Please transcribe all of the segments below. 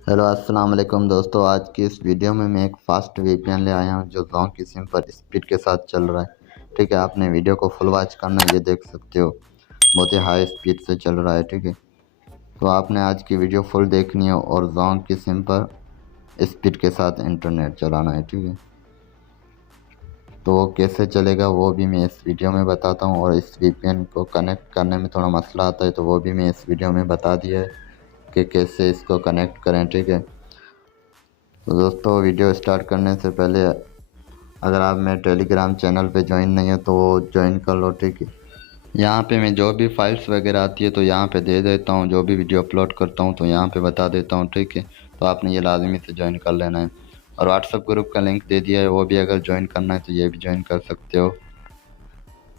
Hello अस्सलाम वालेकुम दोस्तों। आज की इस वीडियो में मैं एक फ़ास्ट वीपीएन ले आया हूं जो जोंग की सिम पर स्पीड के साथ चल रहा है। ठीक है, आपने वीडियो को फुल वॉच करना है। ये देख सकते हो बहुत ही हाई स्पीड से चल रहा है। ठीक है, तो आपने आज की वीडियो फुल देखनी है और जोंग की सिम पर स्पीड के साथ इंटरनेट चलाना है। ठीक है, तो वो कैसे चलेगा वो भी मैं इस वीडियो में बताता हूँ, और इस वीपीएन को कनेक्ट करने में थोड़ा मसला आता है तो वो भी मैं इस वीडियो में बता दिया है कि कैसे इसको कनेक्ट करें। ठीक है, तो दोस्तों वीडियो स्टार्ट करने से पहले अगर आप मेरे टेलीग्राम चैनल पे ज्वाइन नहीं है तो वो ज्वाइन कर लो। ठीक है, यहाँ पे मैं जो भी फाइल्स वगैरह आती है तो यहाँ पे दे देता हूँ, जो भी वीडियो अपलोड करता हूँ तो यहाँ पे बता देता हूँ। ठीक है, तो आपने ये लाजमी से ज्वाइन कर लेना है। और व्हाट्सअप ग्रुप का लिंक दे दिया है, वो भी अगर ज्वाइन करना है तो ये भी ज्वाइन कर सकते हो।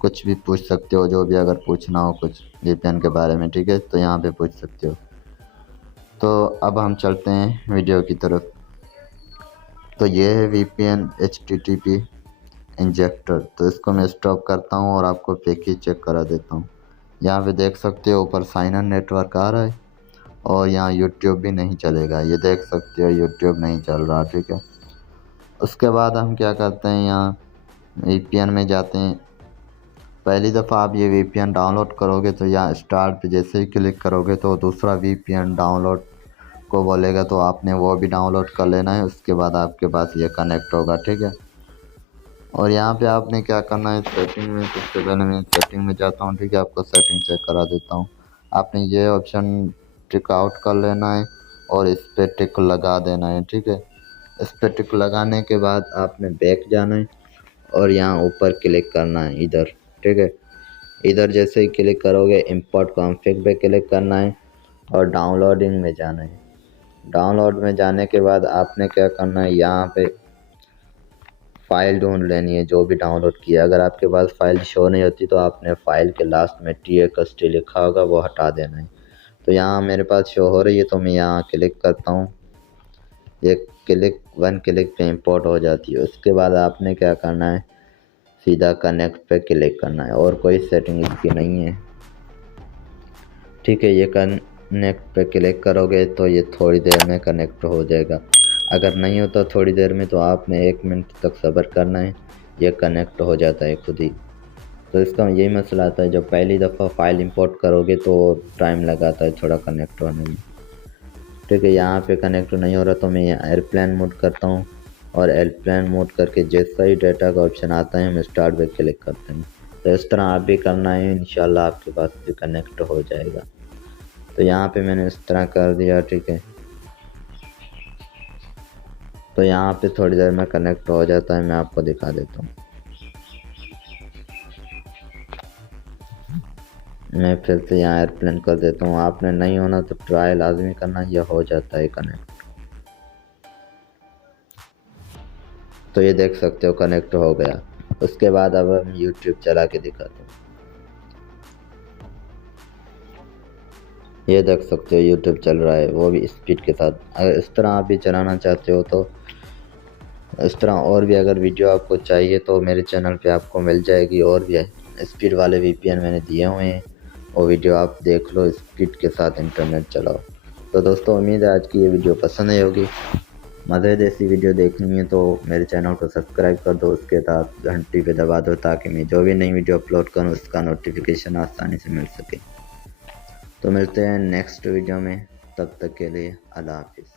कुछ भी पूछ सकते हो, जो भी अगर पूछना हो कुछ वीपीएन के बारे में। ठीक है, तो यहाँ पे पूछ सकते हो। तो अब हम चलते हैं वीडियो की तरफ। तो ये है वीपीएन HTTP इंजेक्टर। तो इसको मैं स्टॉप करता हूँ और आपको पैकेज चेक करा देता हूँ। यहाँ पे देख सकते हो ऊपर साइन इन नेटवर्क आ रहा है, और यहाँ यूट्यूब भी नहीं चलेगा। ये देख सकते हो यूट्यूब नहीं चल रहा। ठीक है, उसके बाद हम क्या करते हैं, यहाँ वीपीएन में जाते हैं। पहली दफ़ा आप ये वीपीएन डाउनलोड करोगे तो यहाँ स्टार्ट पे जैसे ही क्लिक करोगे तो दूसरा वीपीएन डाउनलोड को बोलेगा, तो आपने वो भी डाउनलोड कर लेना है। उसके बाद आपके पास ये कनेक्ट होगा। ठीक है, और यहाँ पे आपने क्या करना है, सेटिंग में सबसे पहले मैं सेटिंग में जाता हूँ। ठीक है, आपको सेटिंग चेक करा देता हूँ। आपने ये ऑप्शन टिक आउट कर लेना है और इस पर टिक लगा देना है। ठीक है, इस पर टिक लगाने के बाद आपने बैक जाना है और यहाँ ऊपर क्लिक करना है इधर। ठीक है, इधर जैसे ही क्लिक करोगे इंपोर्ट कॉन्फ़िग पे क्लिक करना है और डाउनलोडिंग में जाना है। डाउनलोड में जाने के बाद आपने क्या करना है, यहाँ पे फ़ाइल ढूंढ लेनी है जो भी डाउनलोड किया। अगर आपके पास फ़ाइल शो नहीं होती तो आपने फ़ाइल के लास्ट में TXT लिखा होगा, वो हटा देना है। तो यहाँ मेरे पास शो हो रही है तो मैं यहाँ क्लिक करता हूँ। ये वन क्लिक पे इंपोर्ट हो जाती है। उसके बाद आपने क्या करना है, सीधा कनेक्ट पे क्लिक करना है, और कोई सेटिंग इसकी नहीं है। ठीक है, ये कनेक्ट पे क्लिक करोगे तो ये थोड़ी देर में कनेक्ट हो जाएगा। अगर नहीं होता थोड़ी देर में तो आपने 1 मिनट तक सब्र करना है, ये कनेक्ट हो जाता है खुद ही। तो इसका यही मसला आता है, जब पहली दफ़ा फ़ाइल इंपोर्ट करोगे तो टाइम लगाता है थोड़ा कनेक्ट होने में। ठीक है, यहाँ पे कनेक्ट नहीं हो रहा तो मैं यहाँ एयरप्लेन मोड करता हूँ, और एयरप्लेन मोड करके जैसा ही डाटा का ऑप्शन आता है हम स्टार्ट पे क्लिक करते हैं। तो इस तरह आप भी करना है, इंशाल्लाह आपके पास भी कनेक्ट हो जाएगा। तो यहाँ पे मैंने इस तरह कर दिया। ठीक है, तो यहाँ पे थोड़ी देर में कनेक्ट हो जाता है, मैं आपको दिखा देता हूँ। मैं फिर से यहाँ एयरप्लेन कर देता हूँ। आपने नहीं होना तो ट्राई लाजमी करना, यह हो जाता है कनेक्ट। तो ये देख सकते हो कनेक्ट हो गया। उसके बाद अब हम यूट्यूब चला के दिखाते हैं। ये देख सकते हो यूट्यूब चल रहा है, वो भी स्पीड के साथ। अगर इस तरह आप भी चलाना चाहते हो तो इस तरह और भी अगर वीडियो आपको चाहिए तो मेरे चैनल पे आपको मिल जाएगी। और भी स्पीड वाले वीपीएन मैंने दिए हुए हैं, वो वीडियो आप देख लो, स्पीड के साथ इंटरनेट चलाओ। तो दोस्तों उम्मीद है आज की ये वीडियो पसंद आई होगी। मज़ेदार ऐसी वीडियो देखनी है तो मेरे चैनल को सब्सक्राइब कर दो, उसके साथ घंटी पे दबा दो ताकि मैं जो भी नई वीडियो अपलोड करूँ उसका नोटिफिकेशन आसानी से मिल सके। तो मिलते हैं नेक्स्ट वीडियो में, तब तक के लिए अल्लाह हाफिज़।